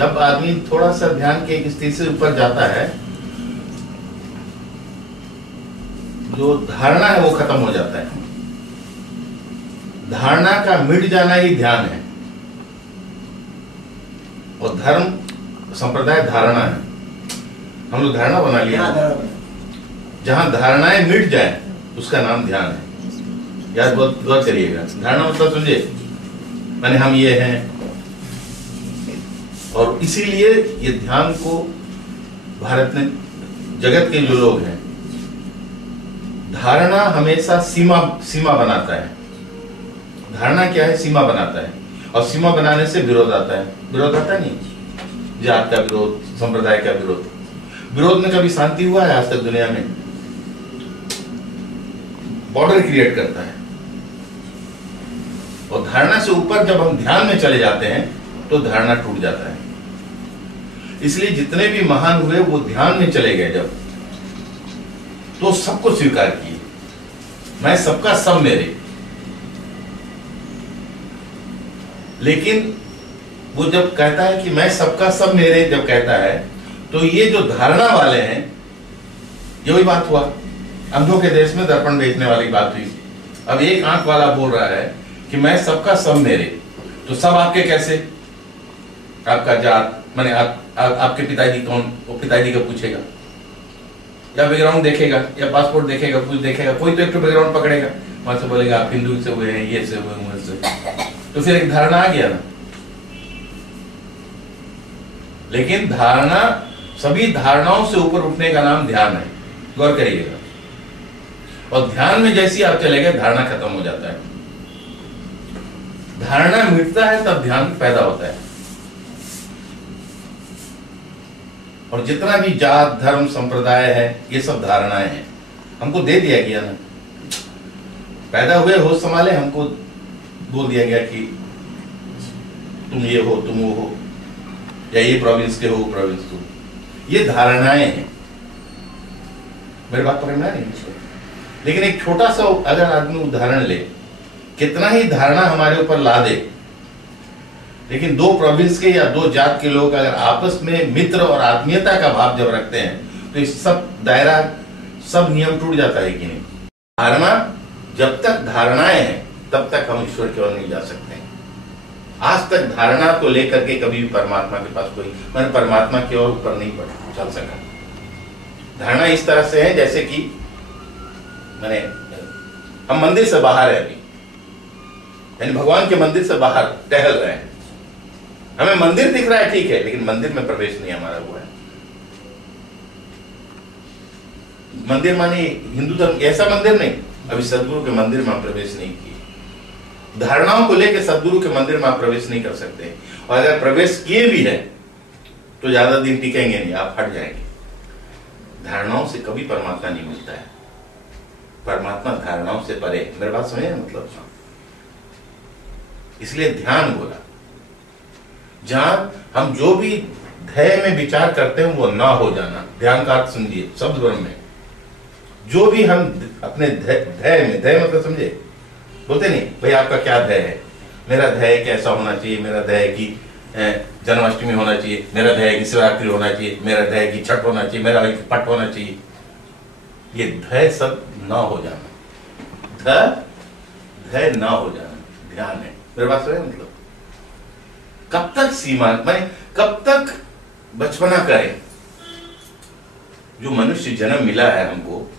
जब आदमी थोड़ा सा ध्यान के एक स्थिति से ऊपर जाता है, जो धारणा है वो खत्म हो जाता है। धारणा का मिट जाना ही ध्यान है। और धर्म संप्रदाय धारणा है। हम लोग धारणा बना लिया। जहां धारणाएं मिट जाए उसका नाम ध्यान है। याद बहुत गौर करिएगा। धारणा मतलब समझे, माने हम ये हैं, और इसीलिए ये ध्यान को भारत में जगत के जो लोग हैं, धारणा हमेशा सीमा बनाता है। धारणा क्या है? सीमा बनाता है। और सीमा बनाने से विरोध आता है। विरोध आता नहीं, जात का विरोध, संप्रदाय का विरोध। विरोध में कभी शांति हुआ है आज तक दुनिया में? बॉर्डर क्रिएट करता है। और धारणा से ऊपर जब हम ध्यान में चले जाते हैं तो धारणा टूट जाता है। इसलिए जितने भी महान हुए वो ध्यान में चले गए जब, तो सबको स्वीकार किए, मैं सबका सब मेरे। लेकिन वो जब कहता है कि मैं सबका सब मेरे, जब कहता है, तो ये जो धारणा वाले हैं, ये वही बात हुआ, अंधों के देश में दर्पण बेचने वाली बात हुई। अब एक आंख वाला बोल रहा है कि मैं सबका सब मेरे, तो सब आपके कैसे? आपका जात माने आपके पिताजी कौन? वो पिताजी का पूछेगा, या बैकग्राउंड देखेगा, या पासपोर्ट देखेगा, कुछ देखेगा, कोई तो एक बैकग्राउंड पकड़ेगा, वहां से बोलेगा आप हिंदू से हुए हैं, ये से हुए, वहां से। तो फिर एक धारणा आ गया ना। लेकिन धारणा, सभी धारणाओं से ऊपर उठने का नाम ध्यान है। गौर करिएगा। और ध्यान में जैसे आप चले गए, धारणा खत्म हो जाता है। धारणा मिटता है तब ध्यान पैदा होता है। और जितना भी जात, धर्म, संप्रदाय है, ये सब धारणाएं हैं। हमको दे दिया गया ना, पैदा हुए होश संभाले, हमको बोल दिया गया कि तुम ये हो, तुम वो हो, या ये प्रोविंस के हो, प्रोविंस को। ये धारणाएं हैं। मेरी बात पकड़ना नहीं मुझको। लेकिन एक छोटा सा अगर आदमी उदाहरण ले, कितना ही धारणा हमारे ऊपर ला दे, लेकिन दो प्रोविंस के या दो जात के लोग अगर आपस में मित्र और आत्मीयता का भाव जब रखते हैं, तो इस सब दायरा, सब नियम टूट जाता है कि नहीं? धारणा, जब तक धारणाएं हैं तब तक हम ईश्वर की ओर नहीं जा सकते। आज तक धारणा को लेकर के कभी भी परमात्मा के पास कोई, मैंने परमात्मा की ओर ऊपर नहीं चल सका। धारणा इस तरह से है जैसे कि मैंने, हम मंदिर से बाहर है अभी, यानी भगवान के मंदिर से बाहर टहल रहे हैं। हमें मंदिर दिख रहा है, ठीक है, लेकिन मंदिर में प्रवेश नहीं हमारा हुआ है। मंदिर माने हिंदू धर्म ऐसा मंदिर नहीं, अभी सदगुरु के मंदिर में हम प्रवेश नहीं किए। धारणाओं को लेकर सदगुरु के मंदिर में आप प्रवेश नहीं कर सकते। और अगर प्रवेश किए भी है तो ज्यादा दिन टिकेंगे नहीं, आप हट जाएंगे। धारणाओं से कभी परमात्मा नहीं मिलता है। परमात्मा धारणाओं से परे। मेरी बात समझे मतलब? इसलिए ध्यान बोला। जहां हम जो भी ध्येय में विचार करते हैं वो ना हो जाना। ध्यान का अर्थ समझिए, शब्द ब्रह्म में जो भी हम अपने ध्येय में, ध्येय मतलब समझे, बोलते नहीं भाई आपका क्या ध्येय है? मेरा ध्येय कैसा होना चाहिए? मेरा ध्येय की जन्माष्टमी होना चाहिए, मेरा ध्येय की शिवरात्रि होना चाहिए, मेरा ध्येय की छठ होना चाहिए, मेरा पट होना चाहिए। ये ध्येय सब ना हो जाना, ध्येय ना हो जाना ध्यान है। मेरे बात सुने मतलब? कब तक सीमा, माने कब तक बचपना करें? जो मनुष्य जन्म मिला है हमको,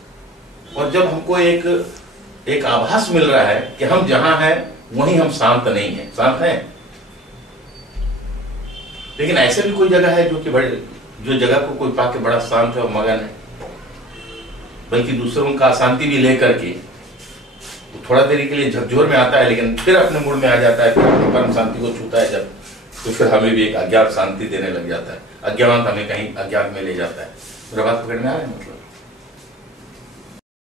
और जब हमको एक आभास मिल रहा है कि हम जहां हैं वहीं हम शांत नहीं है, शांत है, लेकिन ऐसे भी कोई जगह है जो कि बड़े, जो जगह को कोई पाके बड़ा शांत है और मगन है, बल्कि दूसरों का अशांति भी लेकर के थोड़ा देरी के लिए झकझोर में आता है, लेकिन फिर अपने मूड में आ जाता है, फिर अपनी परम शांति को छूता है जब, तो फिर हमें भी एक अज्ञात शांति देने लग जाता है। अज्ञात हमें कहीं अज्ञात में ले जाता है। मेरा बात पकड़ में आ रहा है मतलब?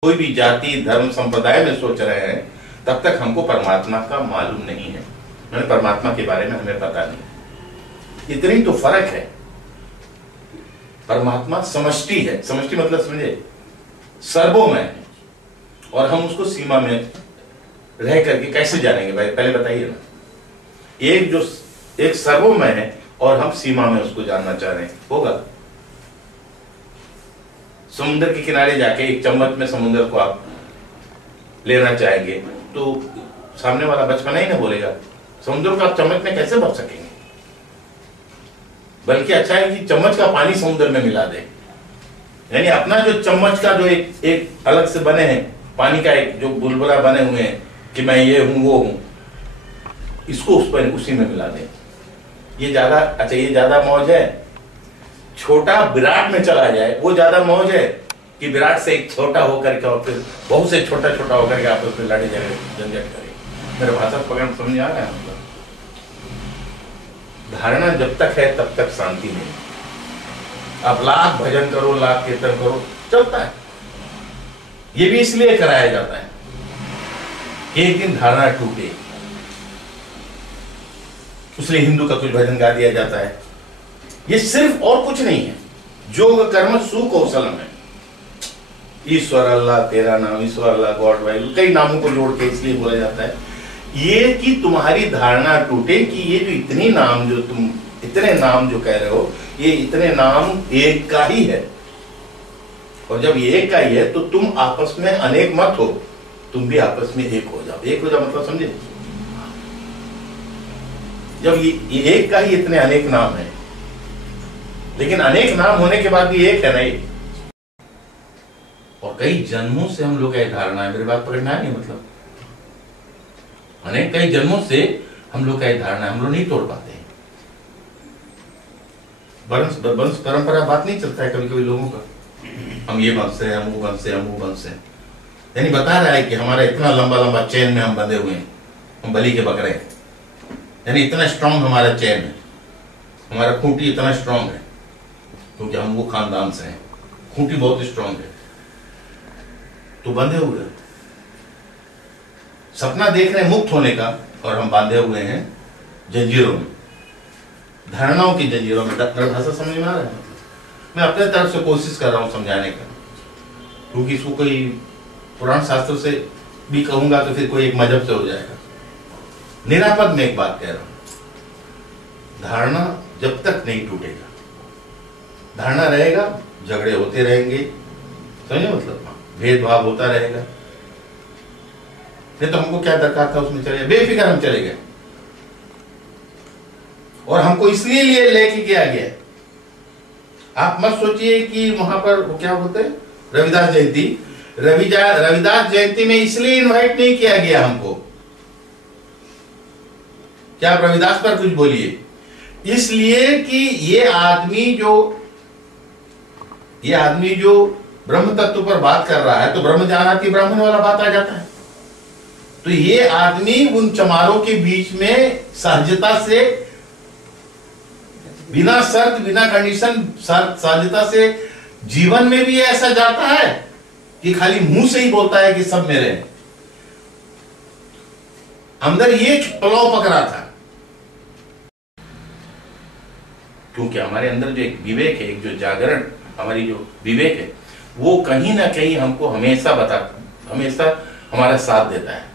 कोई भी जाति, धर्म, संप्रदाय में सोच रहे हैं तब तक हमको परमात्मा का मालूम नहीं है। मैंने परमात्मा के बारे में हमें पता नहीं। इतनी तो फर्क है। परमात्मा समष्टि है। समष्टि मतलब समझे, सर्वोमय है, और हम उसको सीमा में रह करके कैसे जानेंगे भाई? पहले बताइए ना। एक सर्वोमय है और हम सीमा में उसको जानना चाह रहे हैं, होगा? समुद्र के किनारे जाके एक चम्मच में समुद्र को आप लेना चाहेंगे तो सामने वाला बचपना ही ना बोलेगा, समुद्र को आप चम्मच में कैसे भर सकेंगे? बल्कि अच्छा है कि चम्मच का पानी समुद्र में मिला दे, यानी अपना जो चम्मच का जो एक अलग से बने हैं पानी का एक जो बुलबुला बने हुए हैं कि मैं ये हूं वो हूं, इसको उस पर उसी में मिला दें। ये ज्यादा अच्छा, ये ज्यादा मौज है छोटा विराट में चला जाए, वो ज्यादा मौज है कि विराट से एक छोटा होकर के और फिर बहुत से छोटा छोटा होकर के आपस में लड़े झगड़े झंझट करे। मेरे भाषा पकड़ समझ आ रहा है? मतलब धारणा जब तक है तब तक शांति नहीं। आप लाख भजन करो, लाख कीर्तन करो, चलता है। ये भी इसलिए कराया जाता है कि एक दिन धारणा टूटे, इसलिए हिंदू का कुछ भजन गा दिया जाता है। ये सिर्फ और कुछ नहीं है, योग कर्म सुकौशलम है। ईश्वर अल्लाह तेरा नाम, ईश्वर अल्लाह गॉड वाइल, कई नामों को जोड़ के इसलिए बोला जाता है ये कि तुम्हारी धारणा टूटे कि ये जो इतने नाम जो तुम इतने नाम जो कह रहे हो, ये इतने नाम एक का ही है। और जब ये एक का ही है तो तुम आपस में अनेक मत हो, तुम भी आपस में एक हो जाओ। एक हो जाओ मतलब समझे? जब ये एक का ही इतने अनेक नाम है, लेकिन अनेक नाम होने के बाद भी एक है नहीं। और कई जन्मों से हम लोग का धारणा है, मेरी बात पकड़ना है नहीं? मतलब अनेक कई जन्मों से हम लोग का धारणा है, हम लोग नहीं तोड़ पाते हैं। वंश परंपरा बात नहीं चलता है कभी कभी लोगों का, हम ये वंश से, हम वो वंश से, हम वो वंश से, यानी बता रहा है कि हमारा इतना लंबा लंबा चेन में हम बंधे हुए हैं, हम बलि के बकरे हैं, यानी इतना स्ट्रांग हमारा चेन है, हमारा खूंटी इतना स्ट्रांग है क्योंकि हम वो खानदान से हैं, खूंटी बहुत स्ट्रांग है, तो बंधे हुए सपना देख रहे हैं मुक्त होने का, और हम बांधे हुए हैं जंजीरों में, धारणाओं की जंजीरों में। भाषा समझ में आ रहा है? मैं अपने तरफ से कोशिश कर रहा हूं समझाने का, क्योंकि इसको कोई पुराण शास्त्र से भी कहूंगा तो फिर कोई एक मजहब से हो जाएगा। निरापद में एक बात कह रहा हूं, धारणा जब तक नहीं टूटेगा, धारणा रहेगा, झगड़े होते रहेंगे, समझे? मतलब भेदभाव होता रहेगा, नहीं तो हमको क्या दरकार था उसमें चले, बेफिक्र हम चले गए। और हमको इसलिए लिए लेके गया गया, आप मत सोचिए कि वहां पर वो क्या बोलते हैं रविदास जयंती, रविदास जयंती में इसलिए इनवाइट नहीं किया गया हमको। क्या आप रविदास पर कुछ बोलिए? इसलिए कि ये आदमी जो ब्रह्म तत्व पर बात कर रहा है, तो ब्रह्म जानाति ब्राह्मण वाला बात आ जाता है। तो ये आदमी उन चमारों के बीच में सहजता से, बिना शर्त, बिना कंडीशन, सहजता से जीवन में भी ऐसा जाता है कि खाली मुंह से ही बोलता है कि सब मेरे हैं। अंदर ये पलाव पकड़ा था, क्योंकि हमारे अंदर जो एक विवेक है, एक जो जागरण, हमारी जो विवेक है, वो कहीं ना कहीं हमको हमेशा हमारा साथ देता है।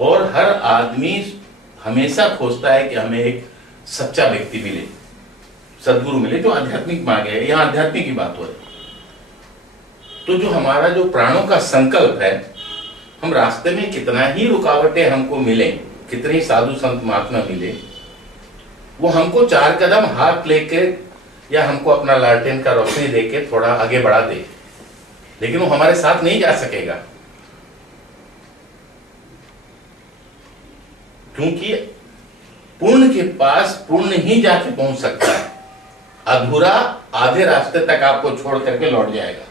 और हर आदमी हमेशा खोजता है कि हमें एक सच्चा व्यक्ति मिले, सदगुरु मिले, जो आध्यात्मिक मांगे है। यहाँ आध्यात्मिक की बात हो रही, तो जो हमारा जो प्राणों का संकल्प है, हम रास्ते में कितना ही रुकावटें हमको मिले, कितने ही साधु संत महात्मा मिले, वो हमको 4 कदम हाथ लेके या हमको अपना लालटेन का रोशनी देके थोड़ा आगे बढ़ा दे, लेकिन वो हमारे साथ नहीं जा सकेगा, क्योंकि पूर्ण के पास पूर्ण ही जाके पहुंच सकता है, अधूरा आधे रास्ते तक आपको छोड़ करके लौट जाएगा।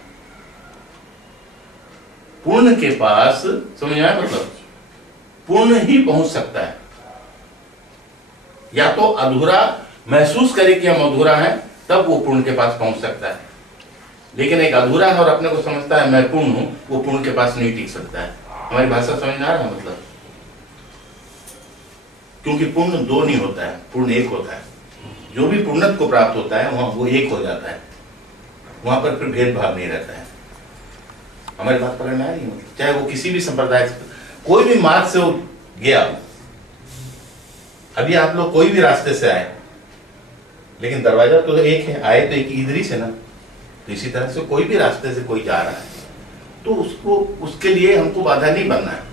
पूर्ण के पास, समझ आया? मतलब पूर्ण ही पहुंच सकता है, या तो अधूरा महसूस करे कि हम अधूरा हैं, तब वो पूर्ण के पास पहुंच सकता है। लेकिन एक अधूरा है और अपने को समझता है मैं पूर्ण हूं, वो पूर्ण के पास नहीं टिक सकता है। हमारी भाषा समझ में आ रहा है? मतलब क्योंकि पूर्ण 2 नहीं होता है, पूर्ण 1 होता है। जो भी पूर्णत्व को प्राप्त होता है वहां वो 1 हो जाता है, वहां पर फिर भेदभाव नहीं रहता है। हमारी बात पकड़ में आ रही है? मतलब चाहे वो किसी भी संप्रदाय से, कोई भी मार्ग से वो गया, अभी आप लोग कोई भी रास्ते से आए, लेकिन दरवाजा तो एक है, आए तो एक इधर ही से ना। तो इसी तरह से कोई भी रास्ते से कोई जा रहा है तो उसको, उसके लिए हमको बाधा नहीं बनना है।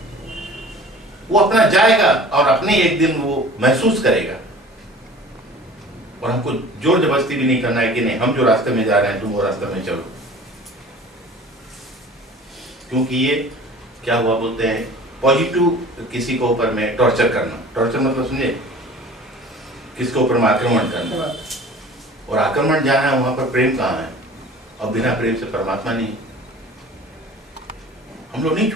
वो अपना जाएगा और अपने एक दिन वो महसूस करेगा, और हमको जोर जबरदस्ती भी नहीं करना है कि नहीं हम जो रास्ते में जा रहे हैं तुम वो रास्ते में चलो। क्योंकि ये क्या हुआ बोलते हैं, पॉजिटिव किसी को ऊपर में टॉर्चर करना। टॉर्चर मतलब समझे, किसके ऊपर में आक्रमण करना, और आक्रमण जहां है वहां पर प्रेम कहाँ है, और बिना प्रेम से परमात्मा नहीं। हम लोग नहीं